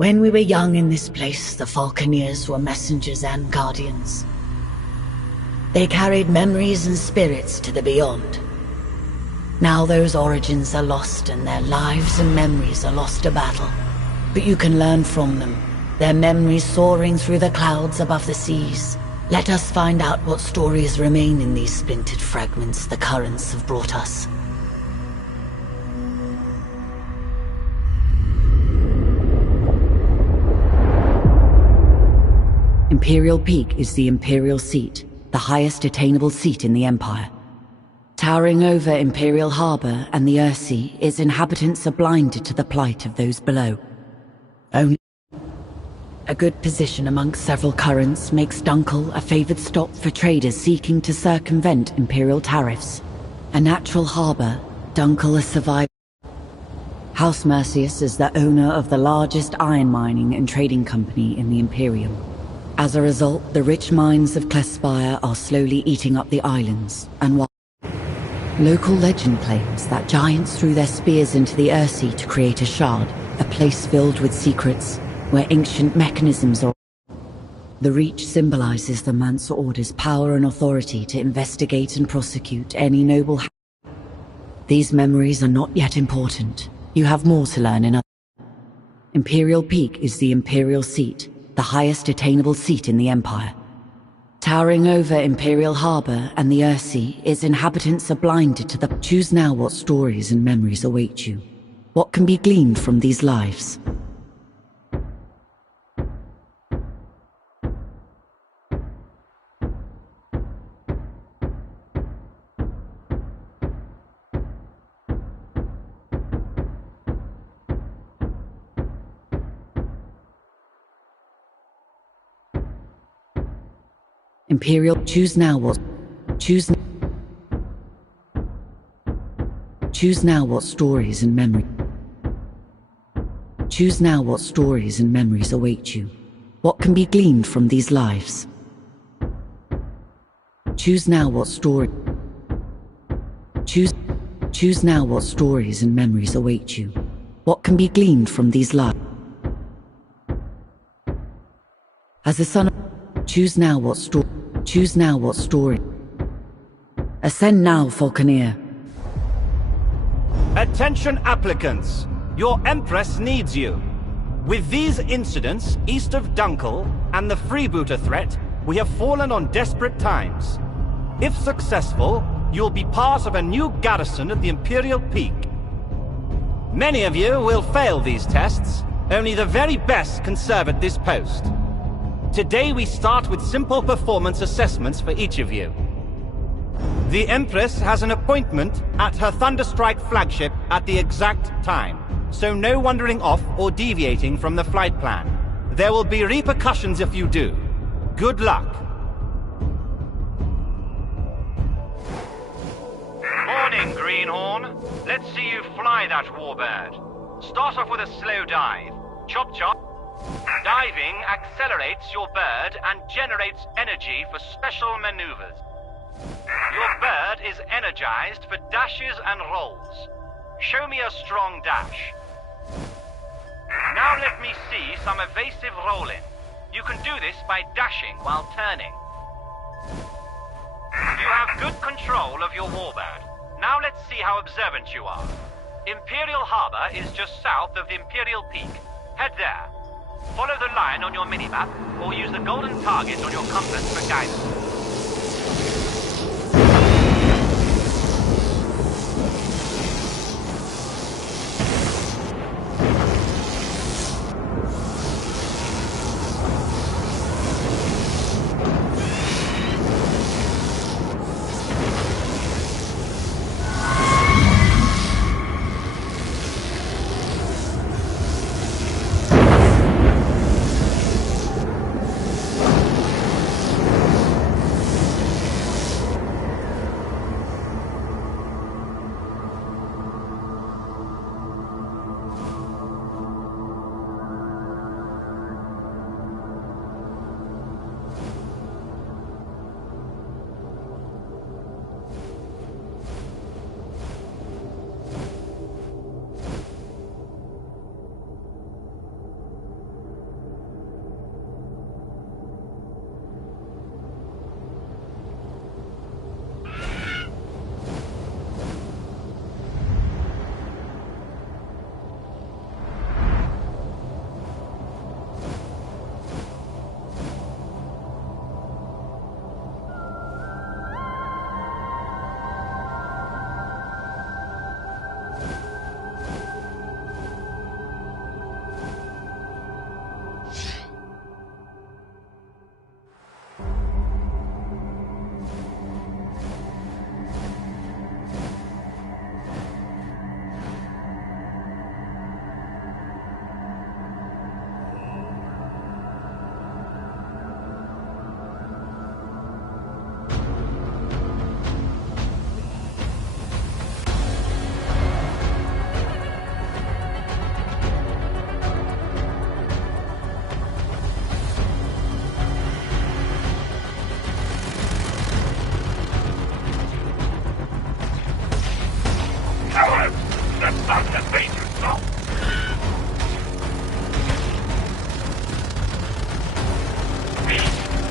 When we were young in this place, the Falconeers were messengers and guardians. They carried memories and spirits to the beyond. Now those origins are lost and their lives and memories are lost to battle. But you can learn from them, their memories soaring through the clouds above the seas. Let us find out what stories remain in these splintered fragments the currents have brought us. Imperial Peak is the Imperial Seat, the highest attainable seat in the Empire. Towering over Imperial Harbor and the Earthsea, its inhabitants are blinded to the plight of those below. Only a good position amongst several currents makes Dunkel a favored stop for traders seeking to circumvent Imperial tariffs. A natural harbor, Dunkel has survived. House Mercius is the owner of the largest iron mining and trading company in the Imperium. As a result, the rich mines of Klespire are slowly eating up the islands, and while local legend claims that giants threw their spears into the Earthsea to create a shard, a place filled with secrets, where ancient mechanisms are. The Reach symbolizes the Mansa Order's power and authority to investigate and prosecute any noble. These memories are not yet important. You have more to learn in other. Imperial Peak is the Imperial Seat, the highest attainable seat in the Empire. Towering over Imperial Harbor and the Earthsea, its inhabitants are blinded to the. Choose now what stories and memories await you. What can be gleaned from these lives? Imperial, choose now what stories and memory. Choose now what stories and memories await you. What can be gleaned from these lives? Choose now what story. Choose now what stories and memories await you. What can be gleaned from these lives? As the son of. Choose now what story. Choose now what story. Ascend now, Falconeer. Attention applicants! Your Empress needs you. With these incidents east of Dunkel and the freebooter threat, we have fallen on desperate times. If successful, you'll be part of a new garrison at the Imperial Peak. Many of you will fail these tests. Only the very best can serve at this post. Today we start with simple performance assessments for each of you. The Empress has an appointment at her Thunderstrike flagship at the exact time, so no wandering off or deviating from the flight plan. There will be repercussions if you do. Good luck. Morning, Greenhorn. Let's see you fly that warbird. Start off with a slow dive. Chop chop. Diving accelerates your bird and generates energy for special maneuvers. Your bird is energized for dashes and rolls. Show me a strong dash. Now let me see some evasive rolling. You can do this by dashing while turning. You have good control of your warbird. Now let's see how observant you are. Imperial Harbor is just south of the Imperial Peak. Head there. Follow the line on your minimap, or use the golden target on your compass for guidance.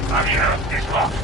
Barrier is locked.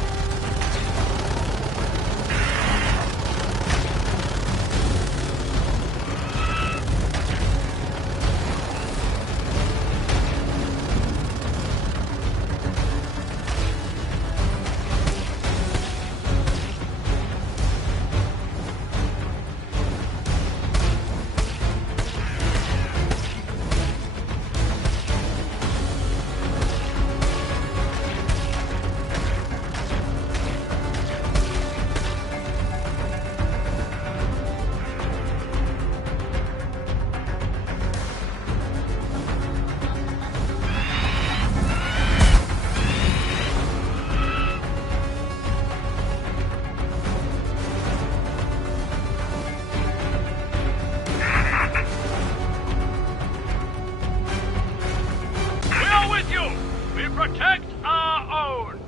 Protect our own!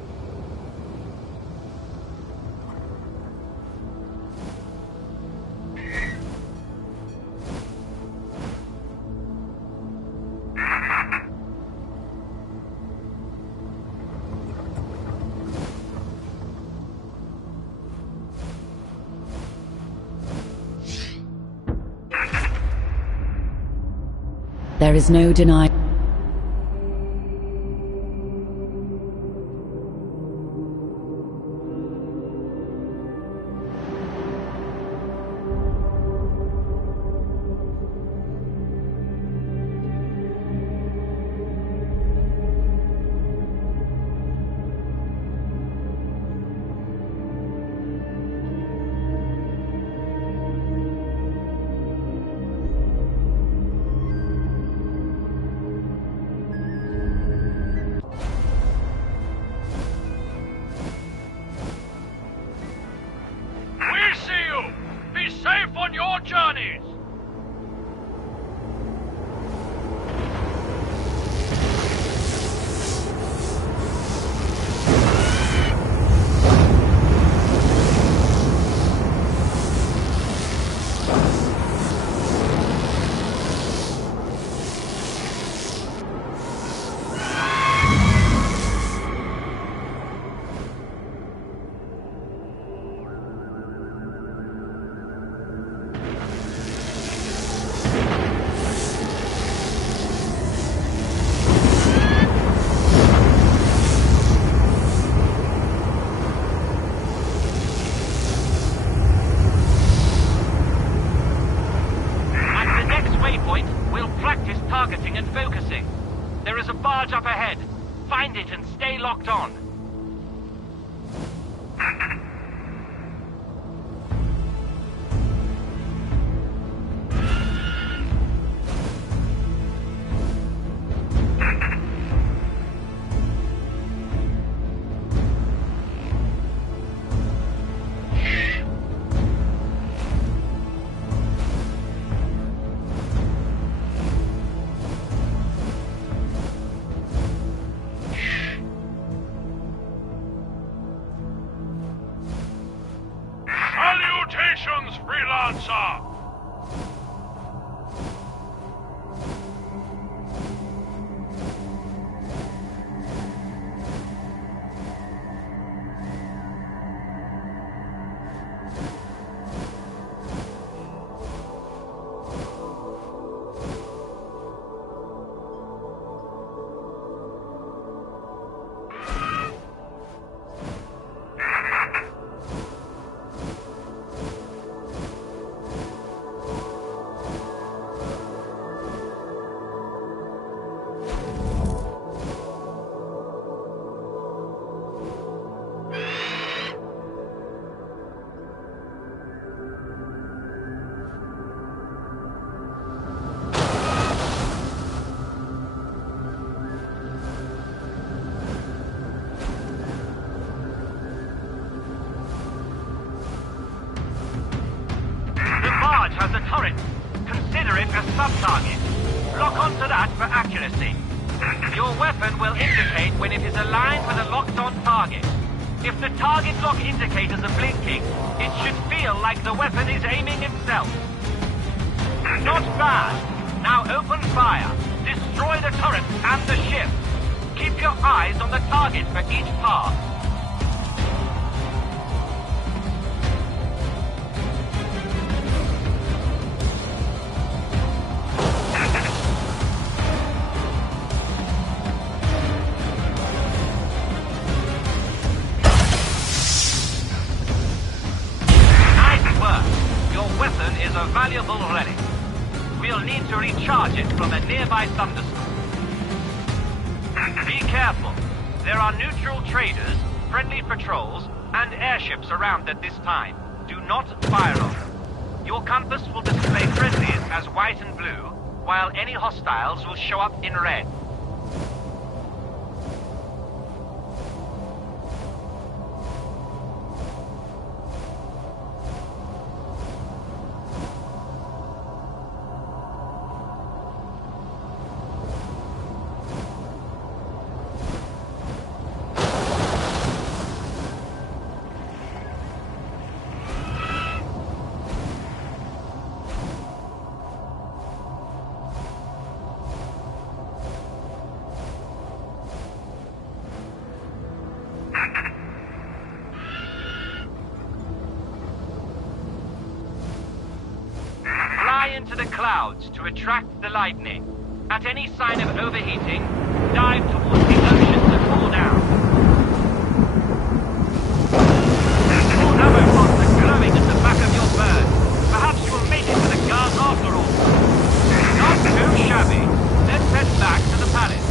There is no denying. Safe on your journeys! Targeting and focusing. There is a barge up ahead. Find it and stay locked on. Salutations, Freelancer! Has a turret. Consider it a sub-target. Lock onto that for accuracy. Your weapon will indicate when it is aligned with a locked-on target. If the target lock indicators are blinking, it should feel like the weapon is aiming itself. Not bad. Now open fire. Destroy the turret and the ship. Keep your eye advised on the target for each path. Nice work. Your weapon is a valuable relic. We'll need to recharge it from a nearby thunderstorm. Be careful. There are neutral traders, friendly patrols, and airships around at this time. Do not fire on them. Your compass will display friendlies as white and blue, while any hostiles will show up in red. Into the clouds to attract the lightning. At any sign of overheating, dive towards the ocean to cool down. Your ammo pods are glowing at the back of your bird. Perhaps you'll make it to the guards after all. Not too shabby. Let's head back to the palace.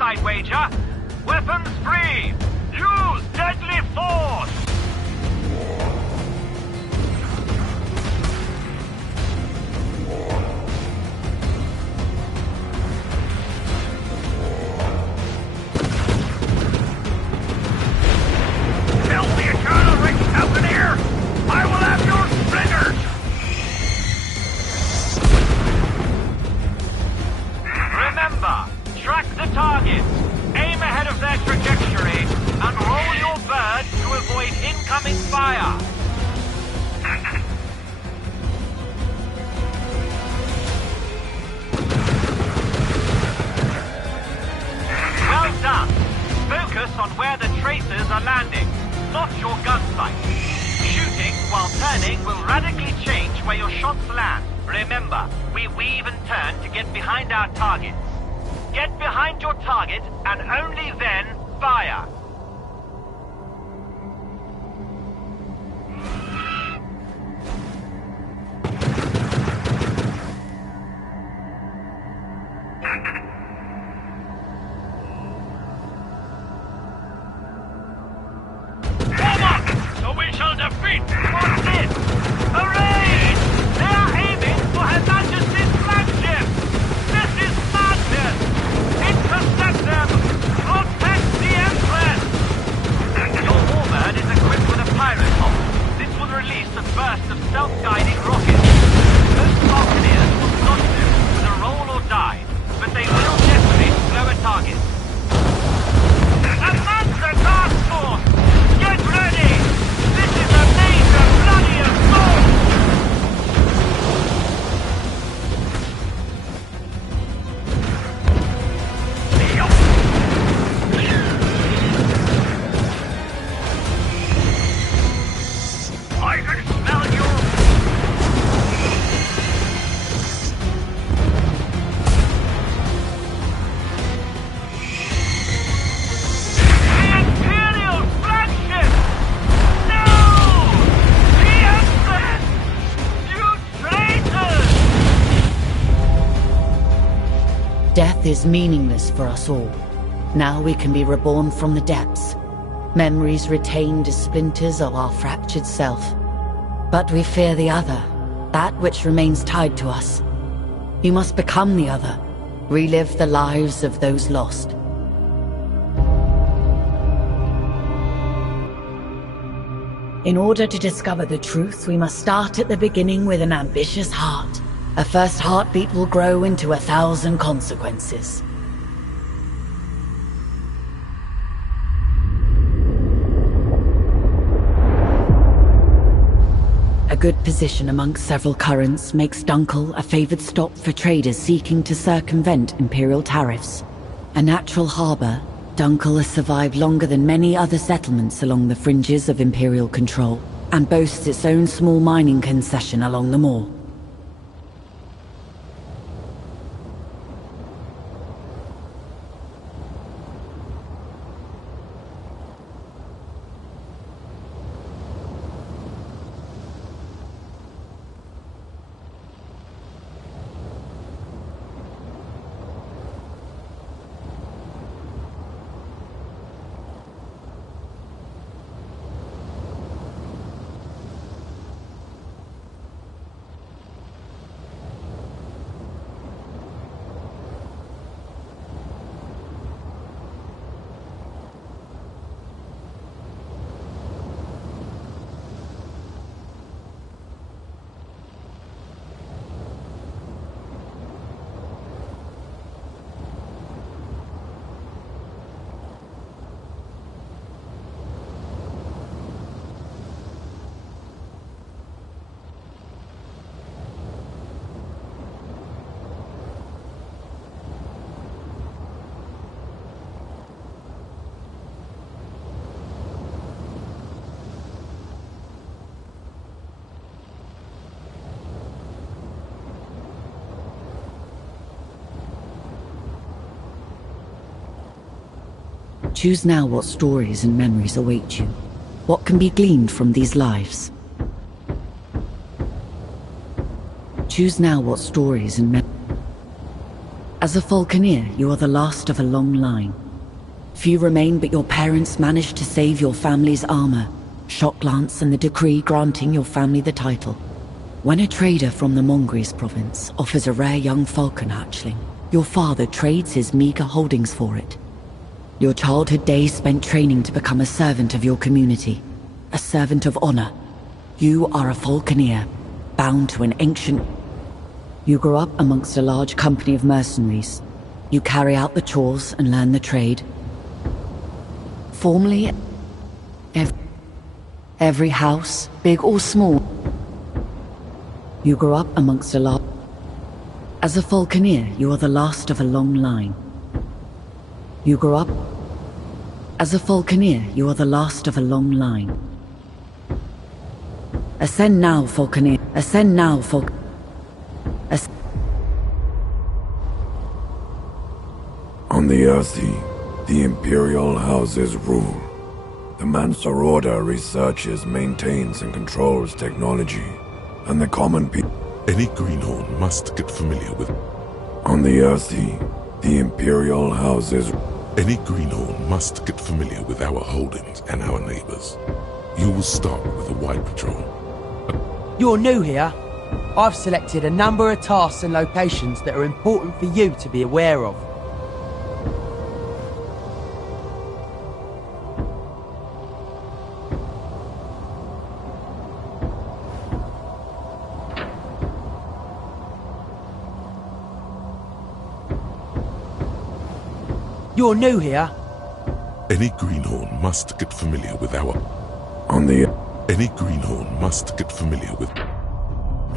I'd wager. Weapons free! Use deadly force! Tell the eternal rich Falconeer! I will have your splinters! Remember! Track the targets, aim ahead of their trajectory, and roll your bird to avoid incoming fire. Well done. Focus on where the tracers are landing, not your gunsight. Shooting while turning will radically change where your shots land. Remember, we weave and turn to get behind our targets. Get behind your target, and only then fire. Warm up, so we shall defeat. What's this? Hooray! They are aiming for Her Majesty's flagship. This is madness. Intercept them! Protect the Empress! Your warbird is equipped with a pirate bomb. This will release a burst of self-guiding rockets. Most Falconeers will not do with a roll or dive, but they will detonate slow a target. Advance the task force! Get ready! This is a major bloody assault! I can smell your... The Imperial flagship! No! The Empress! You traitors! Death is meaningless for us all. Now we can be reborn from the depths. Memories retained as splinters of our fractured self. But we fear the other, that which remains tied to us. You must become the other, relive the lives of those lost. In order to discover the truth, we must start at the beginning with an ambitious heart. A first heartbeat will grow into 1,000 consequences. good position amongst several currents makes Dunkel a favored stop for traders seeking to circumvent Imperial tariffs. A natural harbor, Dunkel has survived longer than many other settlements along the fringes of Imperial control, and boasts its own small mining concession along the moor. Choose now what stories and memories await you. What can be gleaned from these lives? Choose now what stories and memories. As a Falconeer, you are the last of a long line. Few remain, but your parents managed to save your family's armor, Shock Lance and the decree granting your family the title. When a trader from the Mongries province offers a rare young falcon hatchling, your father trades his meager holdings for it. Your childhood days spent training to become a servant of your community, a servant of honor. You are a Falconeer, bound to an ancient... You grew up amongst a large company of mercenaries. You carry out the chores and learn the trade. Formerly, every house, big or small. You grew up amongst a large... As a Falconeer, you are the last of a long line. You grew up... As a Falconeer, you are the last of a long line. Ascend now, Falconeer. Ascend now, On the Earthy, the Imperial houses rule. The Mansa Order researches, maintains, and controls technology, and the common people... Any Greenhorn must get familiar with... On the Earthy, the Imperial houses... Any Greenhorn must get familiar with our holdings and our neighbors. You will start with a wide patrol. You're new here. I've selected a number of tasks and locations that are important for you to be aware of. You're new here. Any Greenhorn must get familiar with our... On the... Any Greenhorn must get familiar with...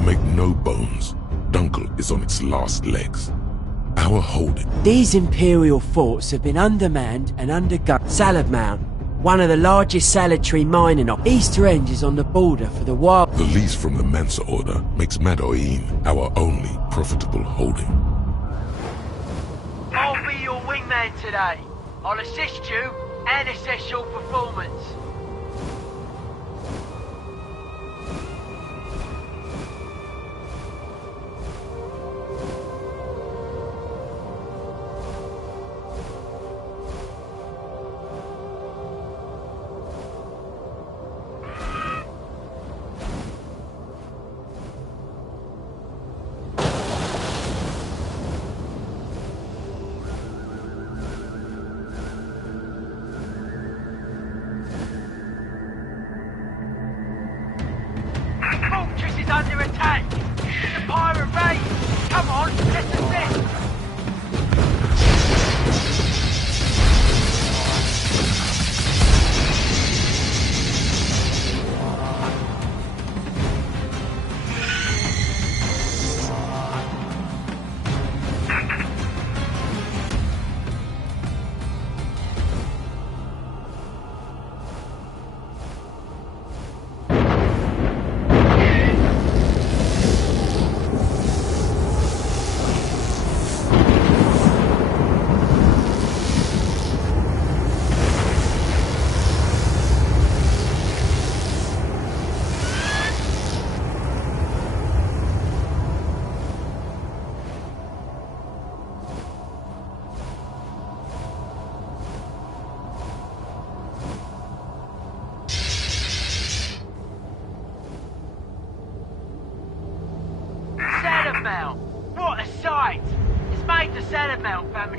Make no bones, Dunkel is on its last legs. Our holding... These Imperial forts have been undermanned and undergunned. Salad Mount, one of the largest salad-tree mining op... Easter End is on the border for the wild... The lease from the Mansa Order makes Madoin our only profitable holding. I'll be your wingman today. I'll assist you and assess your performance. Under attack! The pirate raid! Come on, let's assist!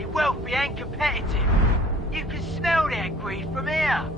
extraordinarily wealthy and competitive. You can smell their greed from here.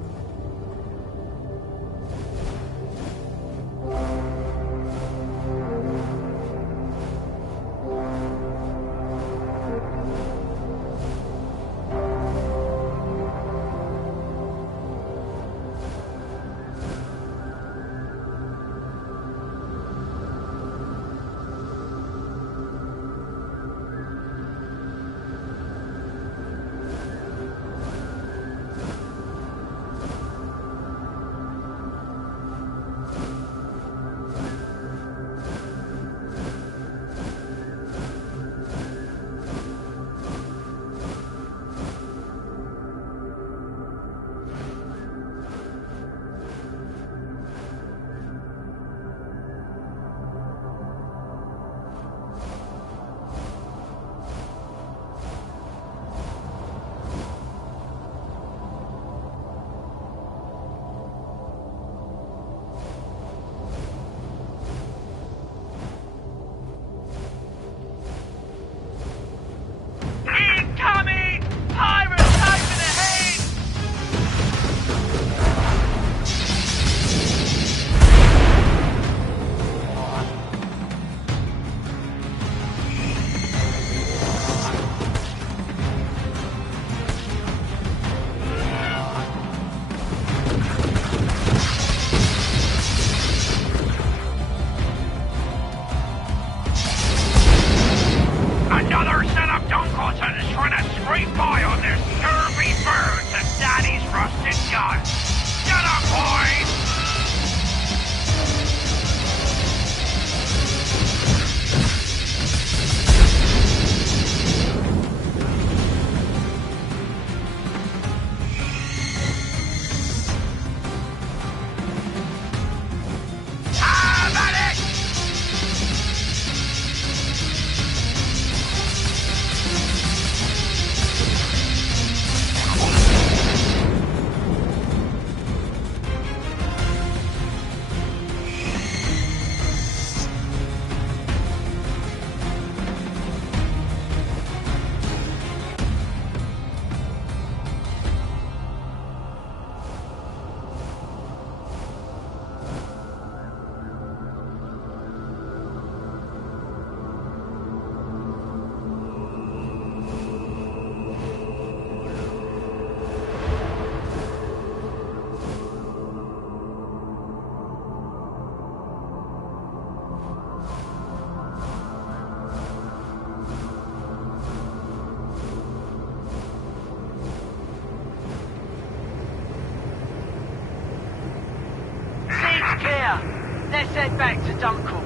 Let's head back to Dunkel.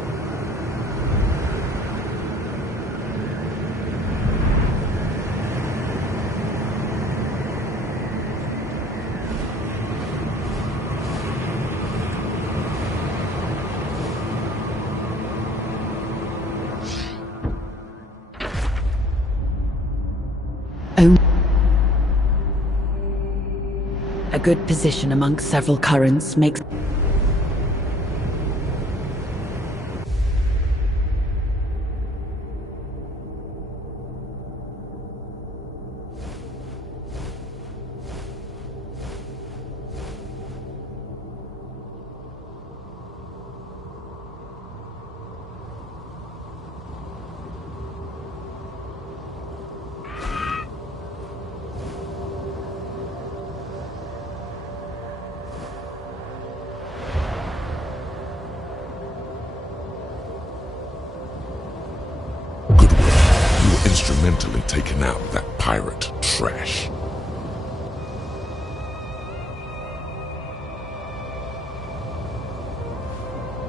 A good position amongst several currents makes... Instrumentally taking out that pirate trash.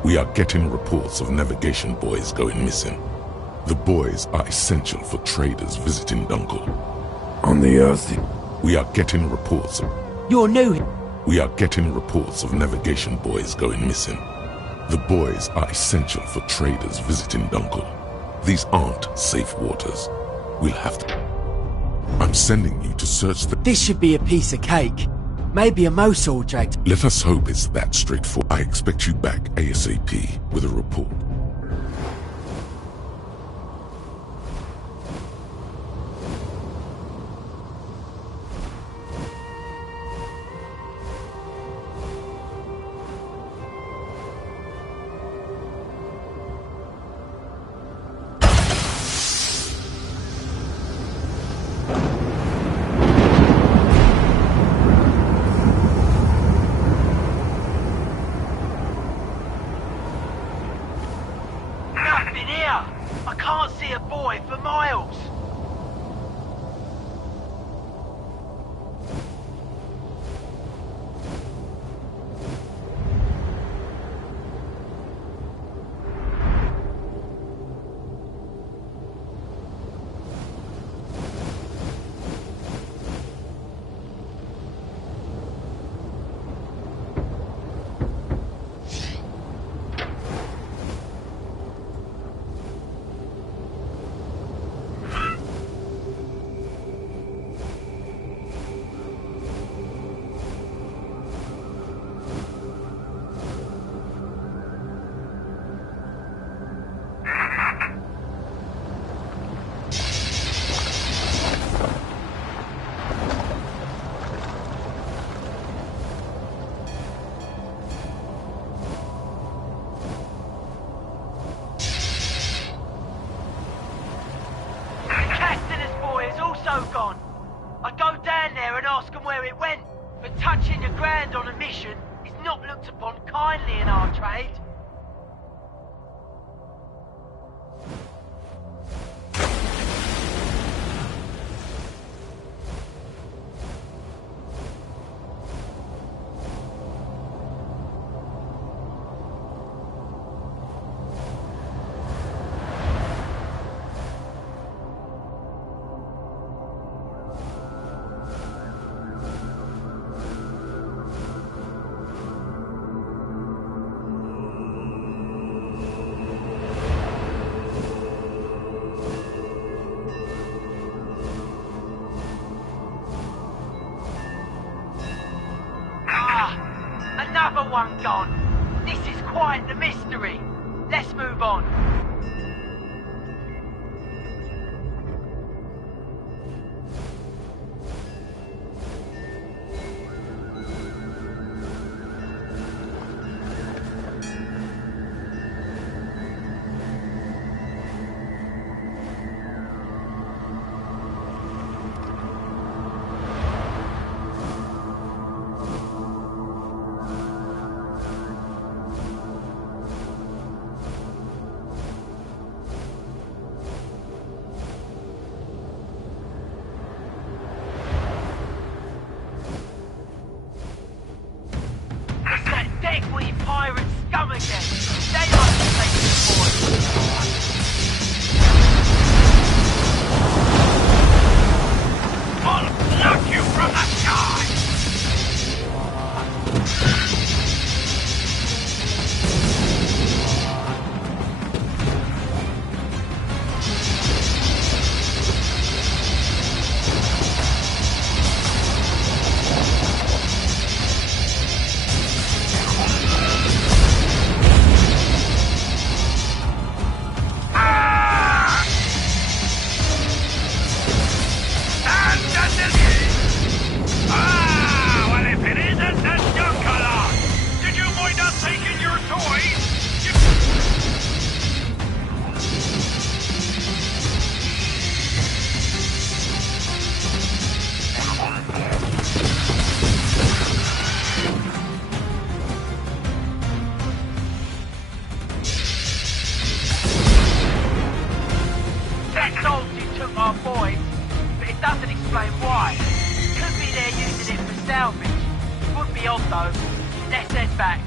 We are getting reports of navigation boys going missing. The boys are essential for traders visiting Dunkel. On the Earth? We are getting reports of... You're new. We are getting reports of navigation boys going missing. The boys are essential for traders visiting Dunkel. These aren't safe waters. We'll have to... I'm sending you to search the... This should be a piece of cake. Maybe a Mosul dragged... Let us hope it's that straightforward. I expect you back ASAP with a report. ammo gone? I'd go down there and ask them where it went, but touching the ground on a mission is not looked upon kindly in our trade. Another one gone. This is quite the mystery. Let's move on. We pirate scum again. They like to take this boy. I'll knock you from the sky. Took our boys, but it doesn't explain why. Could be they're using it for salvage. Would be odd though. Let's head back.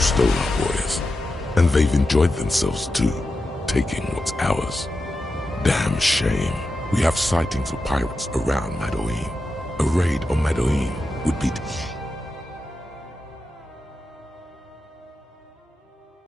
Stole our boys, and they've enjoyed themselves too, taking what's ours. Damn shame. We have sightings of pirates around Madoin. A raid on Madoin would be